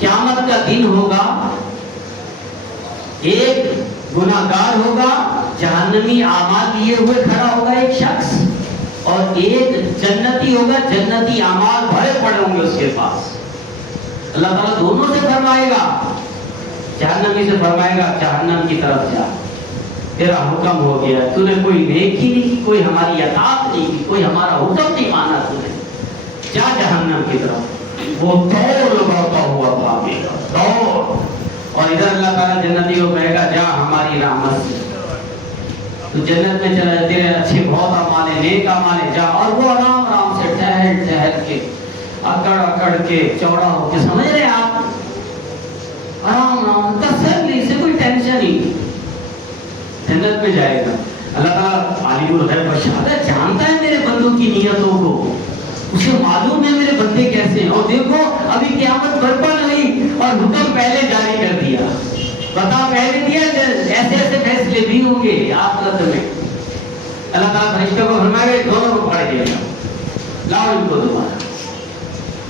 قیامت کا دن ہوگا، ایک گناہگار ہوگا جہنمی اعمال لیے ہوئے کھڑا ہوگا ایک شخص، اور ایک جنتی ہوگا جنتی اعمال بھرے پڑے ہوں گے اس کے پاس۔ اللہ تعالیٰ دونوں سے فرمائے گا، جہنمی سے فرمائے گا جہنم کی طرف جا، تیرا حکم ہو گیا، تو نے کوئی نیکی نہیں کی، کوئی ہماری اطاعت نہیں کی، کوئی ہمارا حکم نہیں مانا، تو نے جا جہنم کی طرف۔ وہ دوڑ لگاتا ہوا بھاگے گا، دوڑ، اور ادھر اللہ تعالیٰ جنتی کو کہے گا جا ہماری رحمت سے، تو جنت میں چلا جاتے ہیں، اچھے بہت اعمال ہیں، نیک اعمال ہیں، جا، اور وہ آرام آرام سے ٹہل ٹہل کے اکڑ اکڑ کے چوڑا ہو کے، سمجھ رہے ہیں آپ، آرام آرام تسلی سے، کوئی ٹینشن نہیں، جنت میں جائے گا۔ اللہ تعالیٰ عالم الغیب والشہادت جانتا ہے میرے بندوں کی نیتوں کو، اسے معلوم ہے میرے بندے کیسے ہیں، اور دیکھو ابھی قیامت برپا نہیں اور حکم پہلے جاری کر دیا، بتا پہلے دیا ایسے ایسے فیصلے بھی ہوں گے آخرت میں۔ اللہ تعالیٰ فرشتوں کو فرمائے گا دونوں کو پکڑ دیا، لاؤ ان کو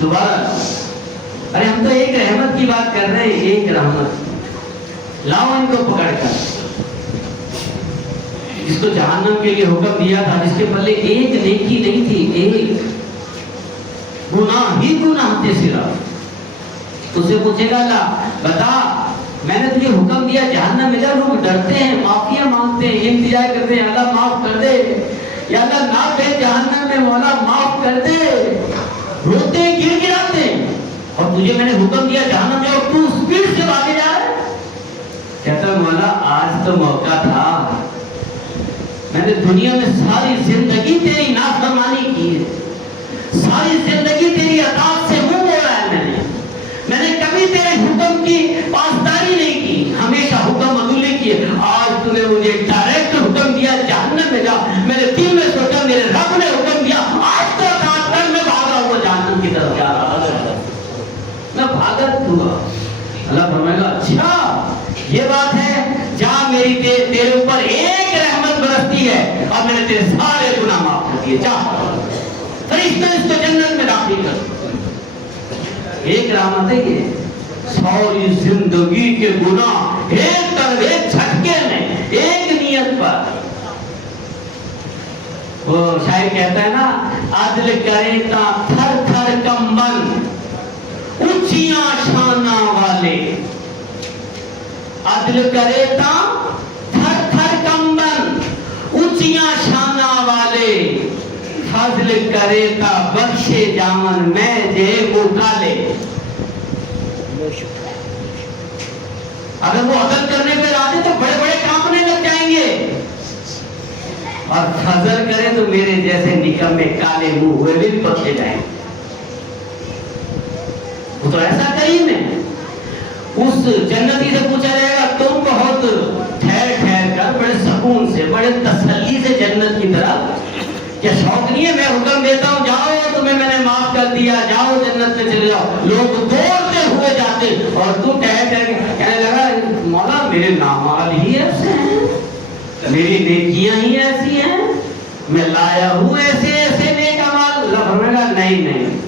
دوبارہ لاؤ، ارے ہم تو ایک رحمت کی بات کر رہے ہیں، ایک رحمت، لاؤ ان کو پکڑ کر۔ جس کو جہنم کے لیے حکم دیا تھا، جس کے پلے ایک نیکی نہیں تھی، ایک گناہ ہی گناہ تھے صرف، اسے پوچھے گا اللہ بتا میں نے تجھے حکم دیا جہنم میں جا، لوگ ڈرتے ہیں، معافیاں مانگتے ہیں، التجا کرتے ہیں اللہ معاف کر دے، یا اللہ نہ کہ جہنم میں مولا معاف کر دے، روتے ہیں گر گراتے ہیں، اور تجھے میں نے حکم دیا جہنم میں اور تو اسپیڈ سے بھاگے جا رہا ہے۔ کہتا ہے مولا آج تو موقع تھا، میں نے دنیا میں ساری زندگی تیری نافرمانی کی ہے، ساری زندگی تیری اطاعت سے منہ موڑا ہے، میں نے کبھی تیرے حکم کی پاسداری نہیں کی، ہمیشہ حکم عدولی کیے، آج تو نے مجھے ڈائریکٹ حکم دیا جہنم میں جا، میں نے دل میں سوچا میرے رب نے حکم دیا، آج تو اطاعت کر، میں بھاگا ہوا جہنم کی طرف جا رہا ہوں، میں بھاگت ہوا۔ اللہ فرمائے گا اچھا یہ بات ہے، جا میری تیرے اوپر ایک رحمت برستی ہے اور میں نے تیرے سارے گناہ معاف کر دیے، جا فرشتے اس کو جنت میں داخل کر۔ ایک رحمت ہے یہ، ساری زندگی کے گناہ ایک طرف ایک جھٹکے میں، ایک نیت پر۔ وہ شاعر کہتا ہے نا، عدل کرے تا تھر تھر کمبن اونچیاں شانہ والے، عدل کرے تا تھر تھر کمبن اونچیاں شانہ والے، فضل کرے تا بخشے جامن میں جے مکالے۔ اگر وہ عدل کرنے پہ راضی تو بڑے بڑے کانپنے لگ جائیں گے، اور فضل کرے تو میرے جیسے نکمے کالے منہ ہوئے بھی بخشے جائیں گے۔ وہ تو ایسا کریم ہے۔ اس جنتی سے پوچھا جائے گا تم بہت ٹھہر ٹھہر کر بڑے سکون سے، بڑے تسلی سے جنت کی طرف، کیا شوق نہیں ہے؟ میں حکم دیتا ہوں جاؤ تمہیں میں نے معاف کر دیا، جاؤ جنت میں چلے جاؤ، لوگ دوڑتے ہوئے جاتے اور تم ٹہر ٹہر کہنے لگا مولا میرے اعمال ہی ایسے ہیں، میری نیکیاں ہی ایسی ہیں، میں لایا ہوں ایسے ایسے نیک اعمال۔ اللہ فرمائے گا نہیں نہیں،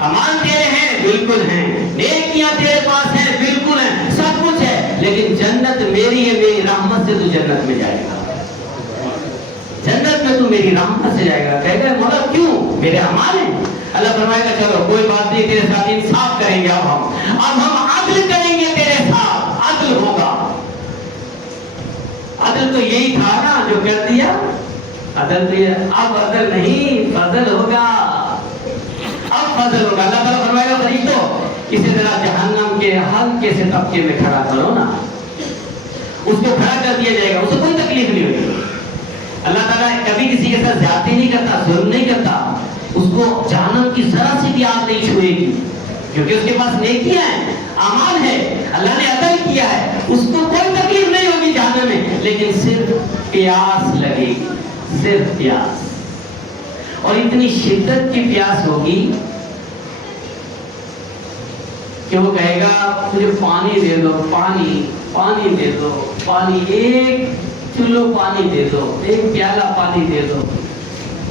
اعمال تیرے ہیں بالکل ہیں، نیکیاں تیرے پاس ہیں بالکل ہیں، سب کچھ ہے، لیکن جنت میری ہے، میری رحمت سے تو جنت میں جائے گا، جنت میں تو میری رحمت سے جائے گا۔ کہے گا مولا کیوں؟ میرے اعمال ہیں۔ اللہ فرمائے گا چلو کوئی بات نہیں، تیرے ساتھ انصاف کریں گے، اب ہم عدل کریں گے تیرے ساتھ، عدل ہوگا۔ عدل تو یہی تھا نا جو کر دیا، عدل تو یہ، اب عدل نہیں فضل ہوگا، اب فضل ہوگا۔ اللہ تعالیٰ فرمائے گا فرشتوں کسی طرح جہنم کے ہلکے سے طبقے میں کھڑا کرو نا، اس کو کھڑا کر دیا جائے گا، اسے کوئی تکلیف نہیں ہوگی۔ اللہ تعالیٰ کبھی کسی کے ساتھ زیادتی نہیں کرتا، ظلم نہیں کرتا، اس کو جہنم کی ذرا سی بھی آگ نہیں چھوئے گی، کیونکہ اس کے پاس نیکیاں ہیں، اعمال ہے، اللہ نے عطا کیا ہے، اس کو کوئی تکلیف نہیں ہوگی جہنم میں، لیکن صرف پیاس لگے گی، صرف پیاس، اور اتنی شدت کی پیاس ہوگی کہ وہ کہے گا مجھے پانی دے دو، پانی پانی دے دو، پانی، ایک چلو پانی دے دو، ایک پیالہ پانی دے دو۔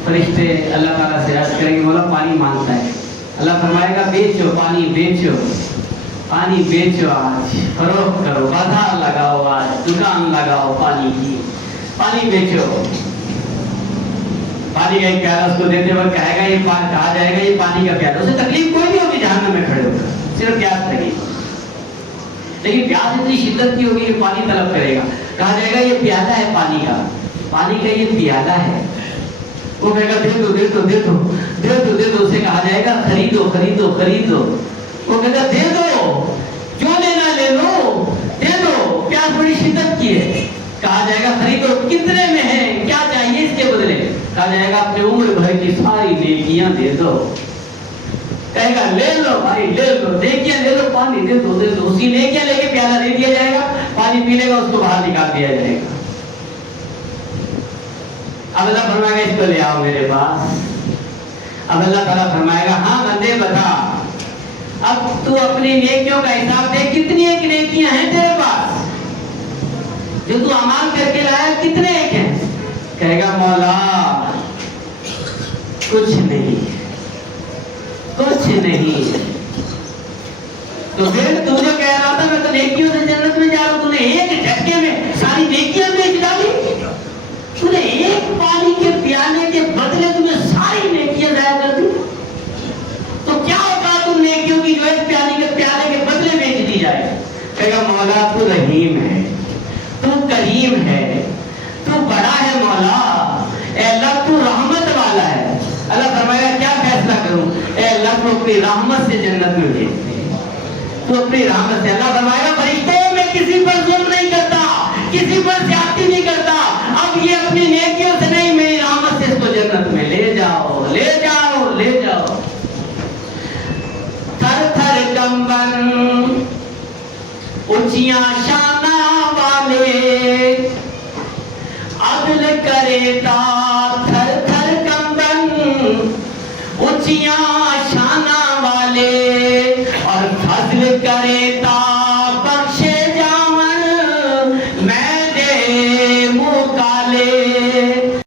فرشتے اللہ تعالیٰ سے عرض کریں گے مولا پانی مانگتا ہے، اللہ فرمائے گا بیچو پانی بیچو، پانی بیچو، آج فروخت کرو، بازار لگاؤ، آج دکان لگاؤ پانی کی، پانی بیچو۔ پانی کا ایک پیالہ اس کو دیتے وقت کہے گا یہ کہا جائے گا یہ پانی کا پیالہ، اسے تکلیف کوئی نہیں ہوگی جہنم میں کھڑے ہو کر، صرف پیاس لگی، لیکن پیاس اتنی شدت کی ہوگی کہ پانی طلب کرے گا، کہا جائے گا یہ پیالہ ہے پانی کا، پانی کا یہ پیالہ ہے، وہ کہے گا دے دو دے دو دے دو دے دو دے دو، اسے کہا جائے گا خریدو خریدو خریدو، وہ کہے گا دے دو، جو لینا لے لو، دے دو، پیاس بڑی شدت کی ہے، کہا جائے گا خریدو، کتنے میں ہے، کیا چاہیے اس کے بدلے، کہا جائے گا اپنے عمر بھر کی ساری نیکیاں دے دو، کہے گا لے لو بھائی لے لو، نیکیاں لے لو، پانی دے دو دے دو، اسی نیکیاں لے کے پیالہ دے دیا جائے گا، پانی پی لے گا اس کو باہر نکال دیا جائے گا۔ اب اللہ فرمائے گا اس کو لے آؤ میرے پاس، اب اللہ تعالیٰ فرمائے گا ہاں بندے بتا، اب تو اپنی نیکیوں کا حساب دے، کتنی ایک نیکیاں ہیں تیرے پاس جو تو اعمال کر کے لایا، کتنے ایک ہیں، کہے گا مولا کچھ نہیں کچھ نہیں، تو پھر تو جو کہہ رہا تھا میں تو نیکیوں سے جنت میں جا رہا ہوں، تو نے ایک جھٹکے میں ساری نیکیاں بیچ ڈالی، تو نے ایک پانی کے پیانے کے بدلے تمہیں ساری نیکیاں ضائع کر دی، تو کیا ہوگا تم نیکیوں کی جو ایک پیانے کے بدلے بیچ دی جائے، کہے گا مولا تو رحیم ہے، تو کریم ہے، تو بڑا ہے مولا، اے اللہ تو رحمت والا ہے۔ اللہ فرمائے گا کیا فیصلہ کروں، اے اللہ تو اپنی رحمت سے جنت میں بھیج دے، تو اپنی رحمت سے۔ اللہ فرمائے گا فرشتوں میں کسی پر ظلم نہیں کرتا، کسی پر زیادتی نہیں کرتا، اب یہ اپنی نیکیوں سے نہیں میری رحمت سے اس کو جنت میں لے جاؤ لے جاؤ لے جاؤ۔ تھر تھر کمبن اونچیاں شانہ والے عدل کرے تا، تھر تھر کمبن اونچیاں